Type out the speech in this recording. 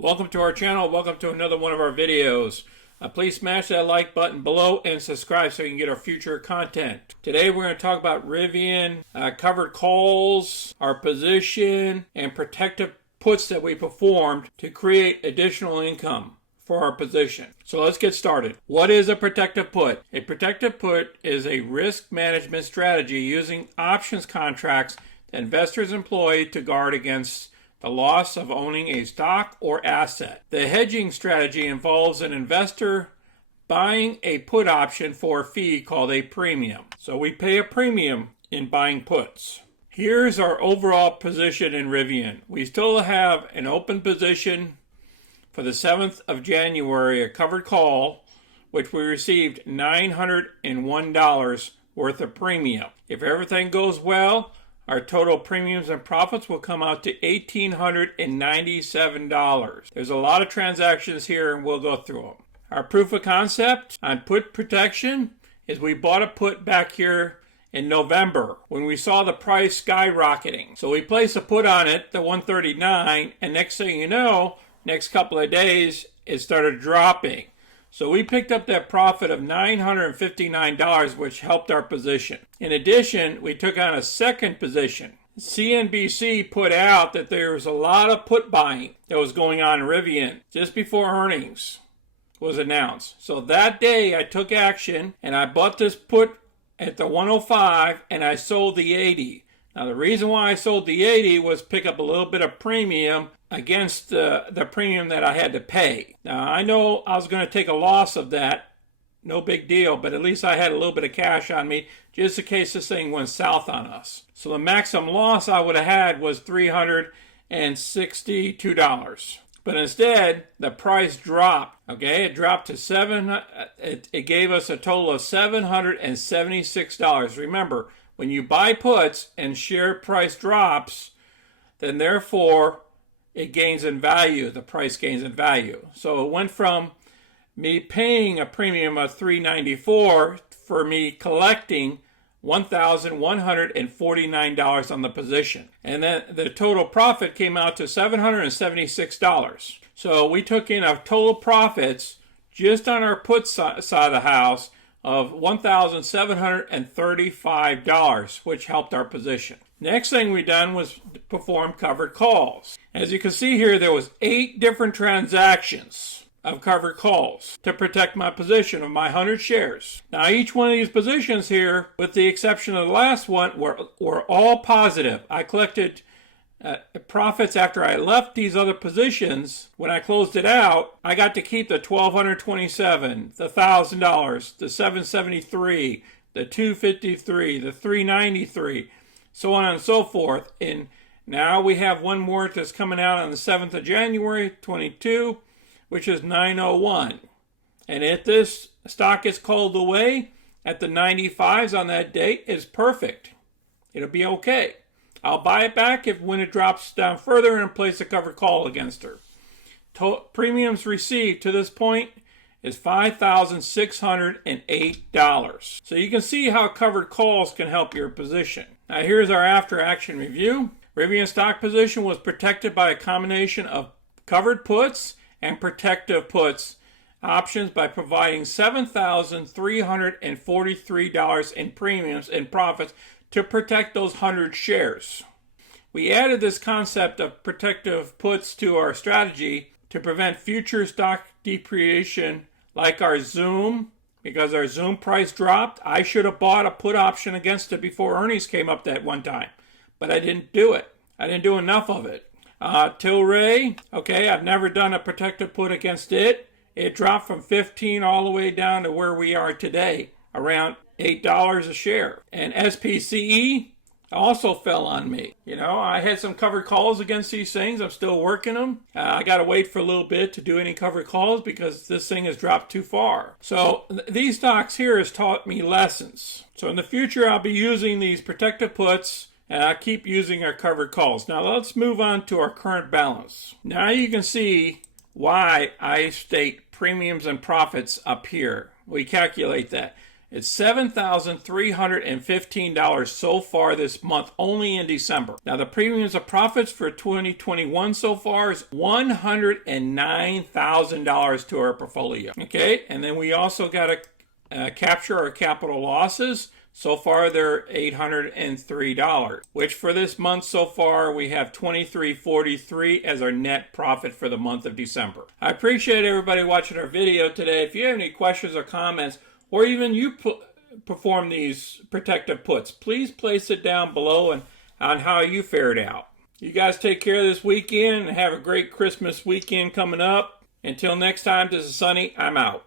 Welcome to our channel. Welcome to another one of our videos. Please smash that like button below and subscribe so you can get our future content. Today we're going to talk about Rivian covered calls, our position, and protective puts that we performed to create additional income for our position. So let's get started. What is a protective put? A protective put is a risk management strategy using options contracts that investors employ to guard against the loss of owning a stock or asset. The hedging strategy involves an investor buying a put option for a fee called a premium. So we pay a premium in buying puts. Here's our overall position in Rivian. We still have an open position for the 7th of January, a covered call, which we received $901 worth of premium. If everything goes well, our total premiums and profits will come out to $1,897. There's a lot of transactions here and we'll go through them. Our proof of concept on put protection is we bought a put back here in November when we saw the price skyrocketing. So we placed a put on it, the 139, and next thing you know, next couple of days, it started dropping. So we picked up that profit of $959, which helped our position. In addition, we took on a second position. CNBC put out that there was a lot of put buying that was going on in Rivian just before earnings was announced. So that day I took action and I bought this put at the 105 and I sold the 80. Now the reason why I sold the 80 was pick up a little bit of premium against the premium that I had to pay. Now I know I was going to take a loss of that, no big deal, but at least I had a little bit of cash on me just in case this thing went south on us. So the maximum loss I would have had was $362. But instead, the price dropped. Okay, it dropped to it gave us a total of $776. Remember, when you buy puts and share price drops, then therefore it gains in value. The price gains in value. So it went from me paying a premium of $394 for me collecting $1,149 on the position. And then the total profit came out to $776. So we took in a total profits just on our put side of the house of $1,735, which helped our position. Next thing we done was perform covered calls. As you can see here, there was 8 different transactions of covered calls to protect my position of my 100 shares. Now each one of these positions here, with the exception of the last one, were all positive. I collected profits after I left these other positions. When I closed it out, I got to keep the $1,227, the $1,000, the $773, the $253, the $393, so on and so forth. And now we have one more that's coming out on the 7th of January 22, which is 901. And if this stock is called away at the 95s on that date, it's perfect. It'll be okay. I'll buy it back when it drops down further and place a covered call against her. Premiums received to this point is $5,608. So you can see how covered calls can help your position. Now here's our after action review. Rivian stock position was protected by a combination of covered puts and protective puts options by providing $7,343 in premiums and profits to protect those 100 shares. We added this concept of protective puts to our strategy to prevent future stock depreciation, like our Zoom. Because our Zoom price dropped, I should have bought a put option against it before earnings came up that one time. But I didn't do it. I didn't do enough of it. Tilray, okay, I've never done a protective put against it. It dropped from 15 all the way down to where we are today, around $8 a share. And SPCE also fell on me. You know, I had some covered calls against these things. I'm still working them. I got to wait for a little bit to do any covered calls because this thing has dropped too far. So these stocks here has taught me lessons. So in the future, I'll be using these protective puts and I'll keep using our covered calls. Now let's move on to our current balance. Now you can see why I state premiums and profits up here. We calculate that. It's $7,315 so far this month, only in December. Now, the premiums of profits for 2021 so far is $109,000 to our portfolio. Okay, and then we also got to capture our capital losses. So far, they're $803, which for this month so far, we have $23.43 as our net profit for the month of December. I appreciate everybody watching our video today. If you have any questions or comments, or even you perform these protective puts, please place it down below and on how you fared out. You guys take care this weekend and have a great Christmas weekend coming up. Until next time, this is Sonny. I'm out.